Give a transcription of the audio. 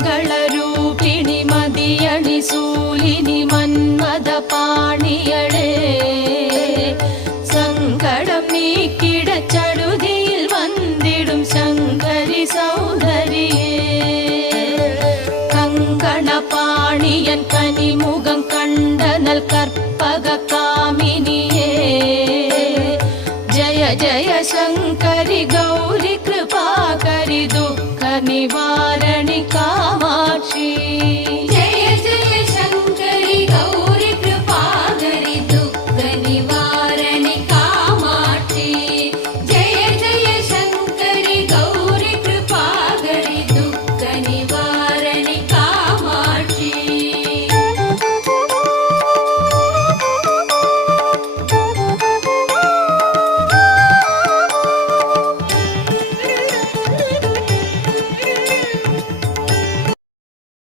மங்களரூபிணி மதியணி சூலினி மன்மத பாணியளே சங்கடம் நீக்கிடச் சடுதியில் வந்திடும் சங்கரி சௌந்தரியே கங்கண பாணியன் கனிமுகம் கண்டனல் கற்பக காமினியே ஜய ஜய சங்கரி கௌரி கிருபாகரி துக்க நிவார